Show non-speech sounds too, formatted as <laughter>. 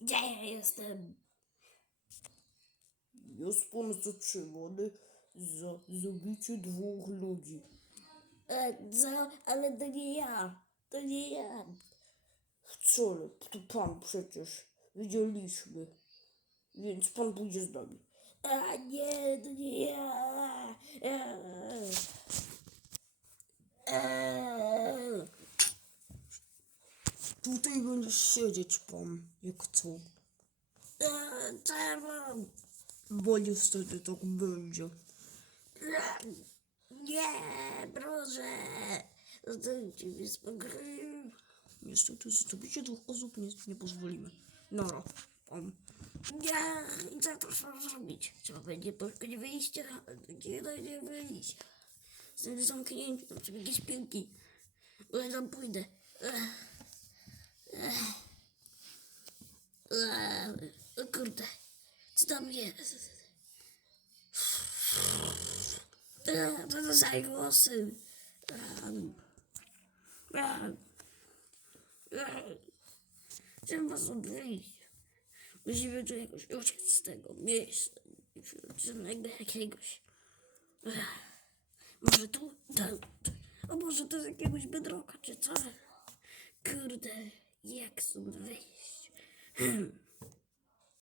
Gdzie ja jestem? Jest pan zatrzymany za zabicie dwóch ludzi. E, co? Ale to nie ja. To nie ja. Wcale, to pan przecież. Widzieliśmy. Więc pan pójdzie z nami. A nie, to nie ja. E, e, Tutaj będziesz siedzieć pan, jak co. e, ja? Bo niestety tak będzie. Nie, proszę. Zostawcie mnie spokoju. Niestety zabicie dwóch osób nie, nie pozwolimy. Nara, pan. Nie, i co to trzeba zrobić? Trzeba będzie poszukać wyjścia, ale nie nie wyjść. Jestem zamknięty, tam są jakieś piłki. Bo ja tam pójdę. Ech. O kurde, co tam jest? Co to za głosy? Ech. Ech. Ech. Trzeba stąd wyjść. Musimy tu jakoś uciec z tego miejsca dziwnego jakiegoś. Może tu? Tu. A może to z jakiegoś bedroka, czy co? Kurde, jak stąd wyjść? Hmm. <clears throat>